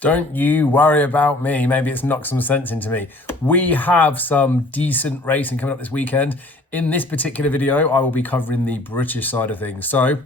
Don't you worry about me. Maybe it's knocked some sense into me. We have some decent racing coming up this weekend. In this particular video, I will be covering the British side of things. So,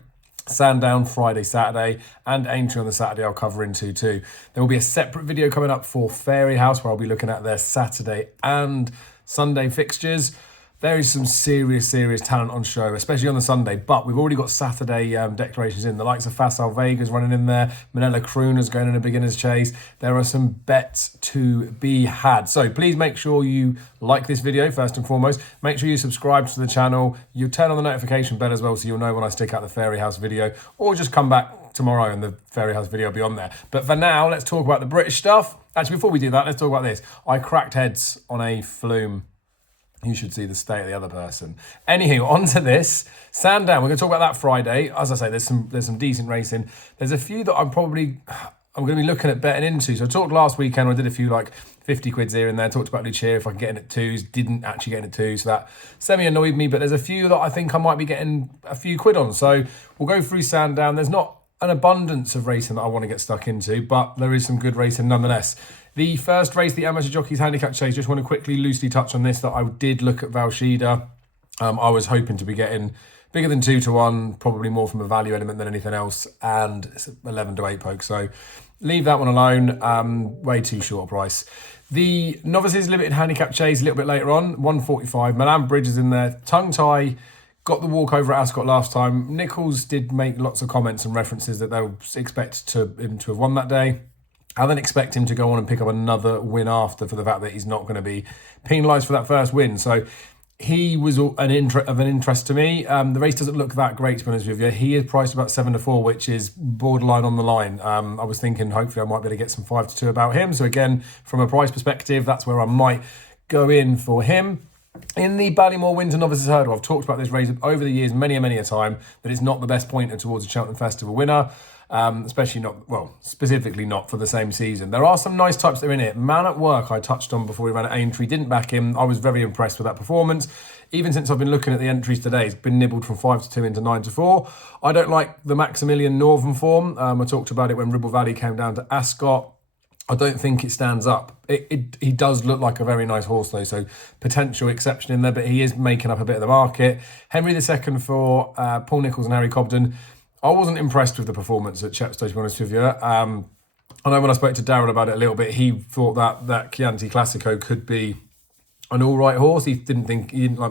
Sandown Friday, Saturday, and Aintree on the Saturday I'll cover into too. There will be a separate video coming up for Fairy House where I'll be looking at their Saturday and Sunday fixtures. There is some serious talent on show, especially on the Sunday, but we've already got Saturday declarations in. The likes of Facile Vega's running in there, Manila Crooner's going in a beginner's chase. There are some bets to be had. So please make sure you like this video first and foremost. Make sure you subscribe to the channel. You turn on the notification bell as well so you'll know when I stick out the Fairy House video, or just come back tomorrow and the Fairy House video will be on there. But for now, let's talk about the British stuff. Actually, before we do that, let's talk about this. I cracked heads on a flume. You should see the state of the other person. Anywho, on to this. Sandown, we're going to talk about that Friday. As I say, there's some decent racing. There's a few that I'm going to be looking at betting into. So I talked last weekend, I did a few like 50 quids here and there. Talked about Lucia if I can get in at twos. Didn't actually get in at twos, so that semi-annoyed me. But there's a few that I think I might be getting a few quid on. So we'll go through Sandown. There's not an abundance of racing that I want to get stuck into, but there is some good racing nonetheless. The first race, the Amateur Jockeys Handicap Chase, just want to quickly loosely touch on this, that I did look at Valshida. I was hoping to be getting bigger than 2-1, probably more from a value element than anything else, and it's 11 to 8 poke, so leave that one alone. Way too short a price. The Novices Limited Handicap Chase a little bit later on, 145. Milan Bridge is in there. Tongue Tie got the walk over at Ascot last time. Nichols did make lots of comments and references that they'll expect him to have won that day. I then expect him to go on and pick up another win after, for the fact that he's not going to be penalised for that first win. So he was of an interest to me. The race doesn't look that great, to be honest with you. He is priced about 7-4, which is borderline on the line. I was thinking hopefully I might be able to get some 5-2 about him. So again, from a price perspective, that's where I might go in for him. In the Ballymore Winter Novices Hurdle, I've talked about this race over the years many a time, that it's not the best pointer towards a Cheltenham Festival winner. Specifically not for the same season. There are some nice types that are in it. Man at Work, I touched on before we ran at Aintree, didn't back him. I was very impressed with that performance. Even since I've been looking at the entries today, it's been nibbled from 5-2 into 9-4. I don't like the Maximilian Northern form. I talked about it when Ribble Valley came down to Ascot. I don't think it stands up. He does look like a very nice horse though, so potential exception in there, but he is making up a bit of the market. Henry II for Paul Nicholls and Harry Cobden. I wasn't impressed with the performance at Chepstow, to be honest with you. I know when I spoke to Darren about it a little bit, he thought that Chianti Classico could be an all right horse. He didn't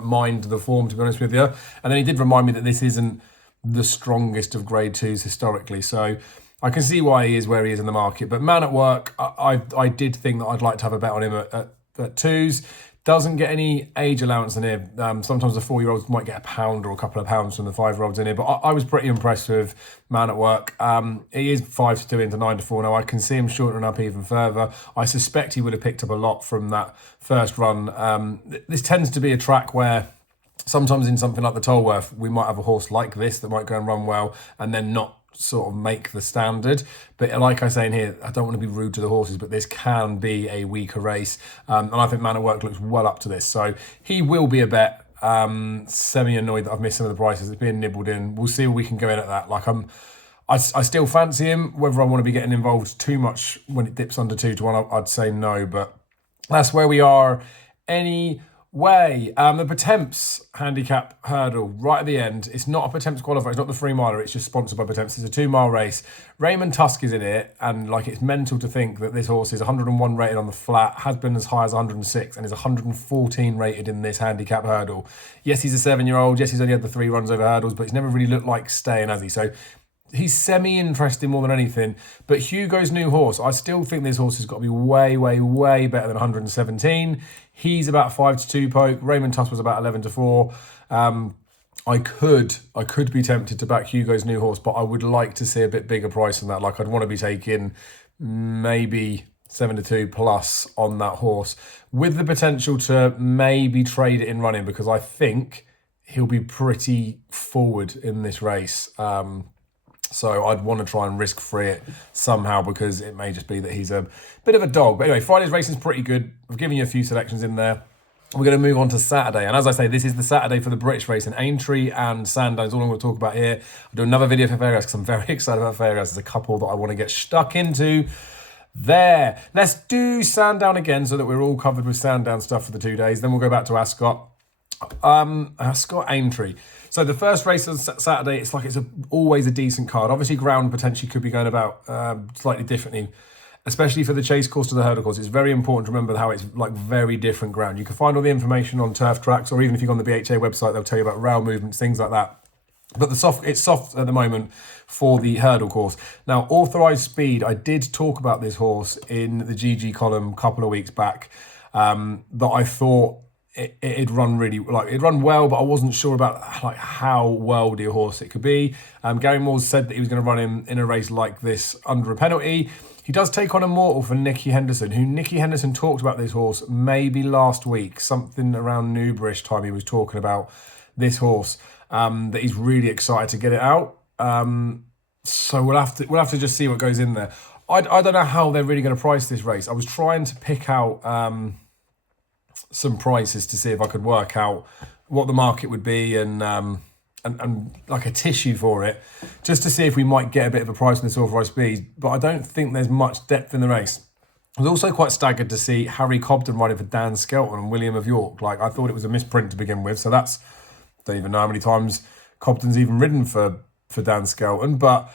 mind the form, to be honest with you. And then he did remind me that this isn't the strongest of Grade 2s historically. So I can see why he is where he is in the market. But Man at Work, I did think that I'd like to have a bet on him at twos. Doesn't get any age allowance in here. Sometimes the 4-year-olds might get £1 or a couple of pounds from the 5-year-olds in here, but I was pretty impressed with Man at Work. He is 5-2 into 9-4 now. I can see him shortening up even further. I suspect he would have picked up a lot from that first run. This tends to be a track where sometimes in something like the Tolworth, we might have a horse like this that might go and run well and then not sort of make the standard. But like I say in here, I don't want to be rude to the horses, but this can be a weaker race. And I think Man at Work looks well up to this. So he will be a bet. Semi-annoyed that I've missed some of the prices. It's being nibbled in. We'll see if we can go in at that. I still fancy him. Whether I want to be getting involved too much when it dips under 2-1, I'd say no. But that's where we are anyway. The Potemps handicap hurdle right at the end. It's not a Potemps qualifier. It's not the 3-miler. It's just sponsored by Potemps. It's a 2-mile race. Raymond Tusk is in it, and it's mental to think that this horse is 101 rated on the flat, has been as high as 106, and is 114 rated in this handicap hurdle. Yes, he's a 7-year-old. Yes, he's only had the 3 runs over hurdles, but he's never really looked like staying, has he? So he's semi-interesting more than anything. But Hugo's new horse, I still think this horse has got to be way better than 117. He's about 5-2 poke. Raymond Tusk was about 11-4. I could be tempted to back Hugo's new horse, but I would like to see a bit bigger price than that. I'd want to be taking maybe 7-2 plus on that horse, with the potential to maybe trade it in running, because I think he'll be pretty forward in this race. So I'd want to try and risk free it somehow, because it may just be that he's a bit of a dog. But anyway, Friday's racing's pretty good. I've given you a few selections in there. We're going to move on to Saturday. And as I say, this is the Saturday for the British race, and Aintree and Sandown is all I'm going to talk about here. I'll do another video for Fairy House because I'm very excited about Fairy House. There's a couple that I want to get stuck into. There. Let's do Sandown again so that we're all covered with Sandown stuff for the 2 days. Then we'll go back to Ascot. Ascot Aintree. So the first race on Saturday, it's always a decent card. Obviously, ground potentially could be going about slightly differently, especially for the chase course to the hurdle course. It's very important to remember how it's like very different ground. You can find all the information on turf tracks, or even if you go on the BHA website, they'll tell you about rail movements, things like that. But it's soft at the moment for the hurdle course. Now, Authorised Speed, I did talk about this horse in the GG column a couple of weeks back, that I thought it'd run it'd run well, but I wasn't sure about how worldy a horse it could be. Gary Moores said that he was going to run him in a race like this under a penalty. He does take on Immortal for Nicky Henderson, who Nicky Henderson talked about this horse maybe last week, something around Newbury time he was talking about this horse. That he's really excited to get it out. So we'll have to just see what goes in there. I don't know how they're really going to price this race. I was trying to pick out some prices to see if I could work out what the market would be and like a tissue for it, just to see if we might get a bit of a price on this Authorised Speed. But I don't think there's much depth in the race. I was also quite staggered to see Harry Cobden riding for Dan Skelton and William of York. I thought it was a misprint to begin with, so that's... Don't even know how many times Cobden's even ridden for Dan Skelton, but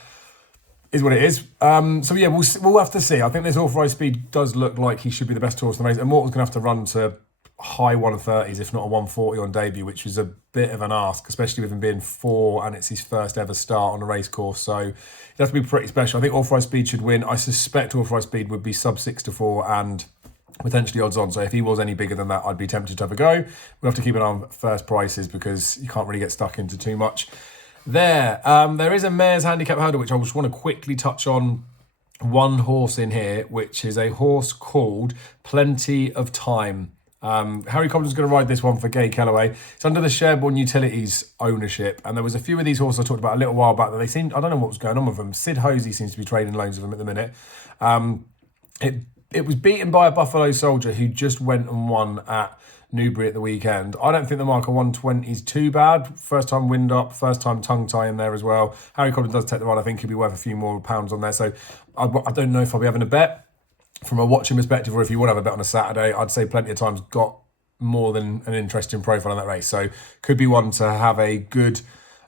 is what it is. So yeah, we'll have to see. I think this Authorised Speed does look like he should be the best horse in the race. Immortal's going to have to run to high 130s, if not a 140 on debut, which is a bit of an ask, especially with him being 4 and it's his first ever start on a race course. So it has to be pretty special. I think Authorised Speed should win. I suspect Authorised Speed would be sub 6-4 and potentially odds on. So if he was any bigger than that, I'd be tempted to have a go. We'll have to keep an eye on first prices because you can't really get stuck into too much there. There is a mare's handicap hurdle, which I just want to quickly touch on one horse in here, which is a horse called Plenty of Time. Harry Cobden's going to ride this one for Gay Kellaway. It's under the Sherborne Utilities ownership, and there was a few of these horses I talked about a little while back that they seemed, I don't know what was going on with them. Sid Hosey seems to be trading loads of them at the minute. It was beaten by a Buffalo Soldier who just went and won at Newbury at the weekend. I don't think the marker 120 is too bad. First time wind up, first time tongue tie in there as well. Harry Cobden does take the ride. I think he'll be worth a few more pounds on there. So I don't know if I'll be having a bet from a watching perspective, or if you want to have a bet on a Saturday. I'd say Plenty of Time's got more than an interesting profile on that race. So could be one to have a good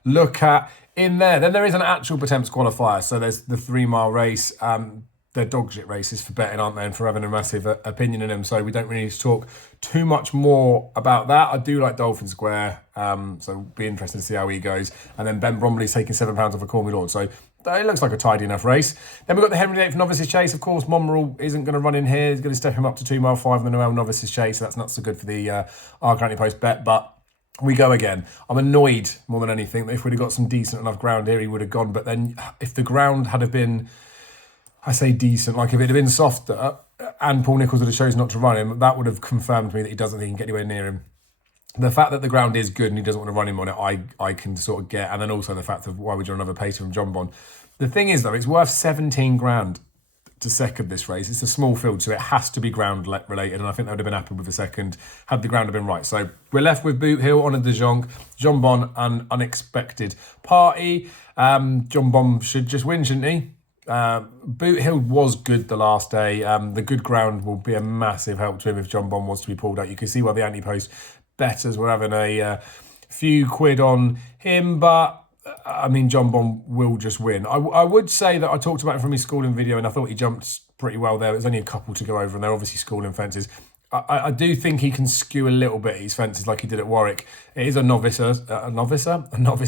look at in there. Then there is an actual Pertemps qualifier. So there's the 3 mile race. They're dog shit races for betting, aren't they? And for having a massive opinion in them. So we don't really need to talk too much more about that. I do like Dolphin Square. So it'll be interesting to see how he goes. And then Ben Bromley's taking £7 off a Call Me Lord. So it looks like a tidy enough race. Then we've got the Henry VIII Novices Chase. Of course, Monmerle isn't going to run in here. He's going to step him up to 2 mile 5 in the Noel Novices Chase. So that's not so good for the our Granny Post bet. But we go again. I'm annoyed more than anything that if we'd have got some decent enough ground here, he would have gone. But then if the ground had have been... I say decent, like if it had been softer and Paul Nicholls had chosen not to run him, that would have confirmed to me that he doesn't think he can get anywhere near him. The fact that the ground is good and he doesn't want to run him on it, I can sort of get. And then also the fact of why would you run another pacer from John Bond. The thing is, though, it's worth 17 grand to second this race. It's a small field, so it has to be ground related. And I think they would have been happy with a second had the ground have been right. So we're left with Boot Hill, Honor de Jonc, John Bond, and Unexpected Party. John Bond should just win, shouldn't he? Boot Hill was good the last day. The good ground will be a massive help to him if John Bond was to be pulled out. You can see why the anti-post bettors were having a few quid on him, but I mean, John Bond will just win. I would say that I talked about it from his schooling video and I thought he jumped pretty well there. There's only a couple to go over and they're obviously schooling fences. I do think he can skew a little bit his fences like he did at Warwick. It is a novice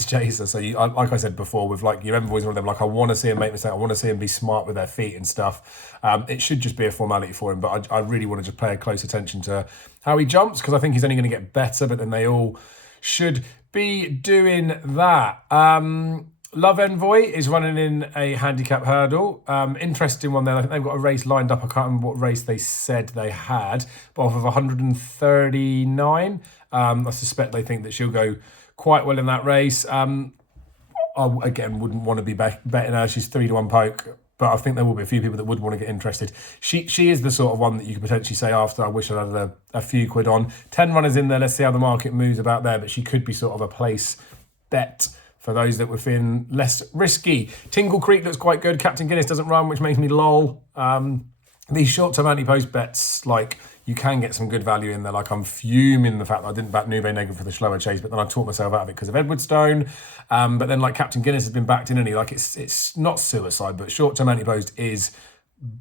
chaser. So like I said before, with like your envoys and all them, like I want to see him make mistakes. I want to see him be smart with their feet and stuff. It should just be a formality for him, but I really want to just pay a close attention to how he jumps because I think he's only going to get better. But then they all should be doing that. Love Envoy is running in a handicap hurdle. Interesting one there. I think they've got a race lined up. I can't remember what race they said they had, but off of 139. I suspect they think that she'll go quite well in that race. I, again, wouldn't want to be betting her. She's 3-1 poke, but I think there will be a few people that would want to get interested. She is the sort of one that you could potentially say after, I wish I'd had a few quid on. 10 runners in there. Let's see how the market moves about there, but she could be sort of a place bet for those that were feeling less risky. Tingle Creek looks quite good. Captain Guinness doesn't run, which makes me lol. these short-term anti-post bets, like, you can get some good value in there. Like, I'm fuming the fact that I didn't back Nube Negro for the slower chase, but then I talked myself out of it because of Edwardstone. But then, like, Captain Guinness has been backed in, and it's not suicide, but short-term anti-post is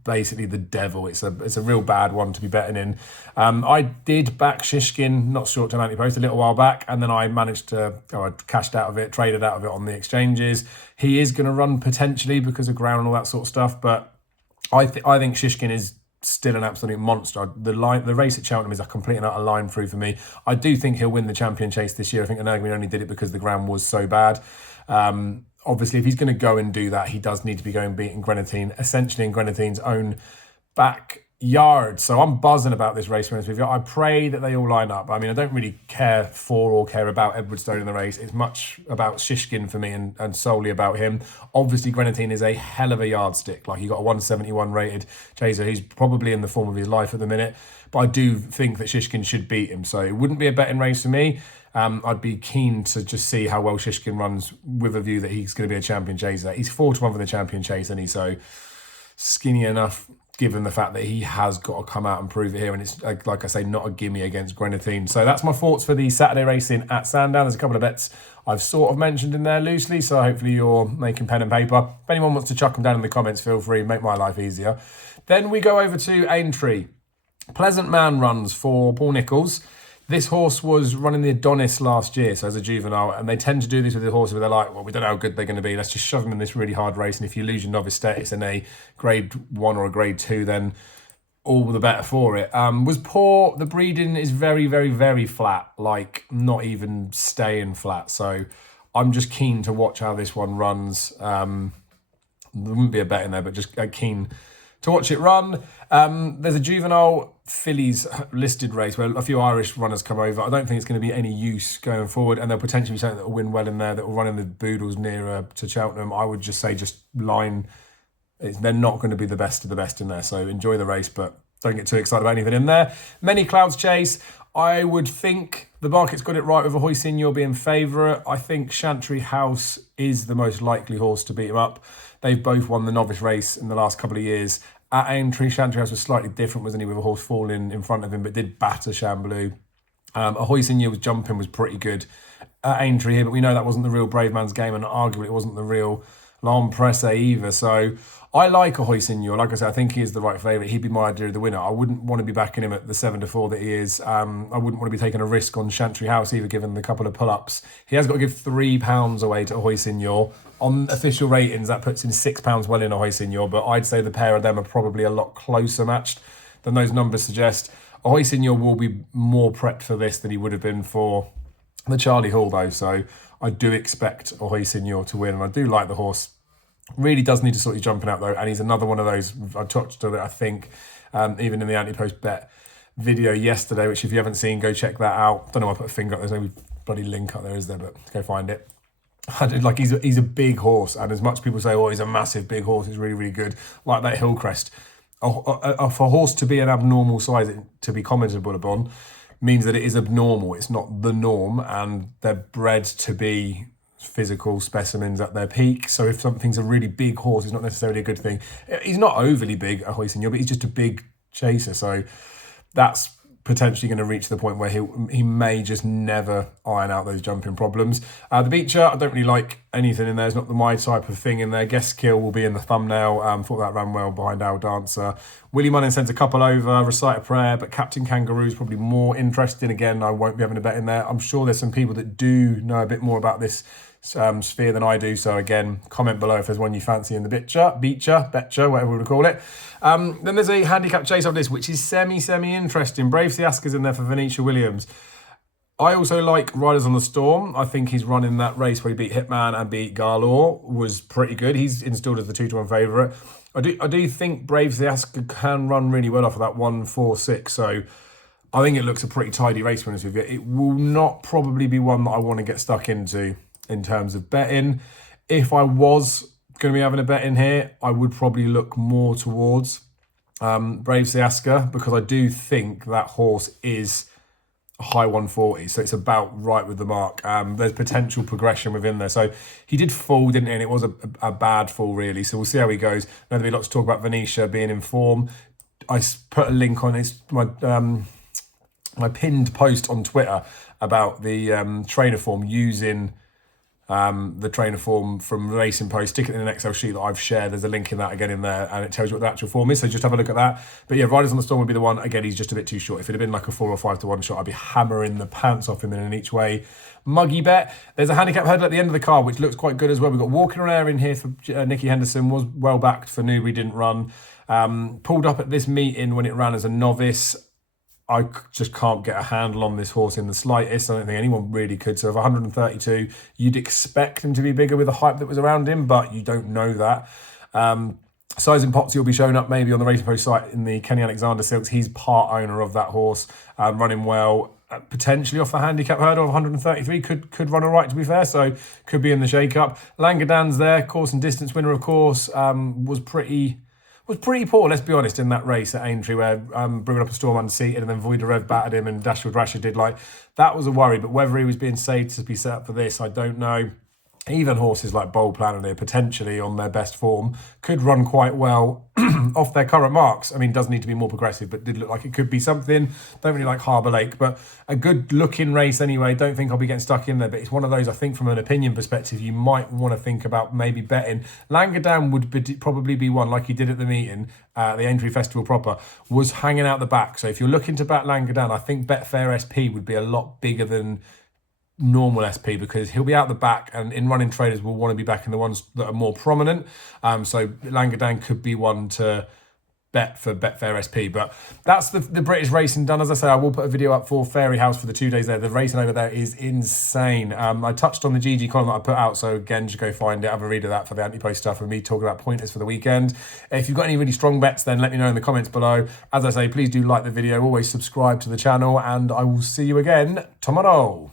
basically the devil. It's a real bad one to be betting in. I did back Shishkin, not short-term anti-post, a little while back, and then I managed to, I cashed out of it, traded out of it on the exchanges. He is going to run potentially because of ground and all that sort of stuff, but I think Shishkin is still an absolute monster. The race at Cheltenham is a complete and utter line through for me. I do think he'll win the champion chase this year. I think Energumene only did it because the ground was so bad. Obviously, if he's going to go and do that, he does need to be going beating Grenadine, essentially in Grenadine's own backyard. So I'm buzzing about this race. I pray that they all line up. I mean, I don't really care for or care about Edwardstone in the race. It's much about Shishkin for me and solely about him. Obviously, Grenadine is a hell of a yardstick. Like, he got a 171 rated chaser. He's probably in the form of his life at the minute. But I do think that Shishkin should beat him. So it wouldn't be a betting race for me. I'd be keen to just see how well Shishkin runs with a view that he's going to be a champion chaser. He's 4-1 for the champion chase, and he's so skinny enough, given the fact that he has got to come out and prove it here. And it's, like I say, not a gimme against Grenadine. So that's my thoughts for the Saturday racing at Sandown. There's a couple of bets I've sort of mentioned in there loosely, so hopefully you're making pen and paper. If anyone wants to chuck them down in the comments, feel free, make my life easier. Then we go over to Aintree. Pleasant Man runs for Paul Nicholls. This horse was running the Adonis last year, so as a juvenile, and they tend to do this with the horses where they're like, well, we don't know how good they're going to be. Let's just shove them in this really hard race, and if you lose your novice status in a grade 1 or a grade 2, then all the better for it. Was poor. The breeding is very, very, very flat, like not even staying flat. So I'm just keen to watch how this one runs. There wouldn't be a bet in there, but just keen to watch it run. There's a juvenile fillies listed race where a few Irish runners come over. I don't think it's going to be any use going forward, and there'll potentially be something that will win well in there that will run in the Boodles nearer to Cheltenham. I would just say line. They're not going to be the best of the best in there, so enjoy the race, but don't get too excited about anything in there. Many Clouds Chase. I would think the market's got it right with a Hoisinho being favourite. I think Chantry House is the most likely horse to beat him up. They've both won the novice race in the last couple of years. At Aintree, Chantry House was slightly different, wasn't he, with a horse falling in front of him, but did batter Chamblou. A Hoisinho was jumping, was pretty good at Aintree here, but we know that wasn't the real Brave Man's Game, and arguably it wasn't the real L'Empresse either. So I like a Hoisinho. Like I said, I think he is the right favourite. He'd be my idea of the winner. I wouldn't want to be backing him at the 7-4 that he is. I wouldn't want to be taking a risk on Chantry House either, given the couple of pull-ups. He has got to give £3 away to a Hoisinho. On official ratings, that puts him £6 well in a Hoisinho, but I'd say the pair of them are probably a lot closer matched than those numbers suggest. A Hoisinho will be more prepped for this than he would have been for the Charlie Hall, though, so I do expect a Hoisinho to win, and I do like the horse. Really does need to sort his jumping out, though, and he's another one of those. I touched on it, I think, even in the anti-post bet video yesterday, which if you haven't seen, go check that out. Don't know why I put a finger up. There's no bloody link up there, is there? But go find it. Like, he's a big horse, and as much people say, oh, he's a massive big horse, he's really, really good. Like that Hillcrest. For a horse to be an abnormal size, to be commentable upon, means that it is abnormal. It's not the norm, and they're bred to be physical specimens at their peak. So if something's a really big horse, it's not necessarily a good thing. He's not overly big, a Hoisinho, but he's just a big chaser. So that's potentially going to reach the point where he may just never iron out those jumping problems. The Beecher, I don't really like anything in there. It's not my type of thing in there. Guest Kill will be in the thumbnail. Thought that ran well behind Our Dancer. Willie Munning sends a couple over, Recite a Prayer, but Captain Kangaroo is probably more interesting. Again, I won't be having a bet in there. I'm sure there's some people that do know a bit more about this sphere than I do. So again, comment below if there's one you fancy in the Beecher, whatever we would call it. Then there's a handicap chase of this, which is semi-interesting. Brave Siaska's in there for Venetia Williams. I also like Riders on the Storm. I think he's running that race where he beat Hitman and beat Garlaw was pretty good. He's installed as the 2-1 favourite. I do think Brave Siaska can run really well off of that 1-4-6. So I think it looks a pretty tidy race, to be honest with you. It will not probably be one that I want to get stuck into in terms of betting. If I was going to be having a bet in here, I would probably look more towards Brave Siaska, because I do think that horse is a high 140, so it's about right with the mark. There's potential progression within there. So he did fall, didn't he? And it was a bad fall, really. So we'll see how he goes. I know there'll be lots to talk about Venetia being in form. put a link on my pinned post on Twitter about the trainer form using the trainer form from Racing Post. Stick it in an Excel sheet that I've shared. There's a link in that again in there, and it tells you what the actual form is. So just have a look at that. But yeah, Riders on the Storm would be the one. Again, he's just a bit too short. If it had been like a 4 or 5 to 1 shot, I'd be hammering the pants off him in an each way muggy bet. There's a handicap hurdle at the end of the card, which looks quite good as well. We've got Walking on Air in here for Nicky Henderson. Was well backed for Newbury, didn't run. Pulled up at this meeting when it ran as a novice. I just can't get a handle on this horse in the slightest. I don't think anyone really could. So if 132, you'd expect him to be bigger with the hype that was around him, but you don't know that. Size and Popsy will be showing up maybe on the Racing Post site in the Kenny Alexander Silks. He's part owner of that horse, running well. Potentially off the handicap hurdle of 133, could run all right, to be fair, so could be in the shake-up. Langadan's there, course and distance winner, of course, was pretty poor, let's be honest, in that race at Aintree, where bringing up a Storm unseated and then Voiderev battered him and Dashwood Rasher did that was a worry. But whether he was being saved to be set up for this, I don't know. Even horses like Bold Planet, potentially on their best form, could run quite well off their current marks. I mean, does need to be more progressive, but did look like it could be something. Don't really like Harbour Lake, but a good looking race anyway. Don't think I'll be getting stuck in there, but it's one of those, I think, from an opinion perspective, you might want to think about maybe betting. Langadan would probably be one, like he did at the meeting, the Aintree Festival proper, was hanging out the back. So if you're looking to bet Langadan, I think Betfair SP would be a lot bigger than normal SP, because he'll be out the back, and in running traders will want to be back in the ones that are more prominent. So Langadan could be one to bet for Betfair SP. But that's the British racing done. As I say, I will put a video up for Fairy House for the 2 days there. The racing over there is insane. I touched on the GG column that I put out, so again, just go find it, have a read of that for the anti-post stuff and me talking about pointers for the weekend. If you've got any really strong bets, then let me know in the comments below. As I say, please do like the video, always subscribe to the channel, and I will see you again tomorrow.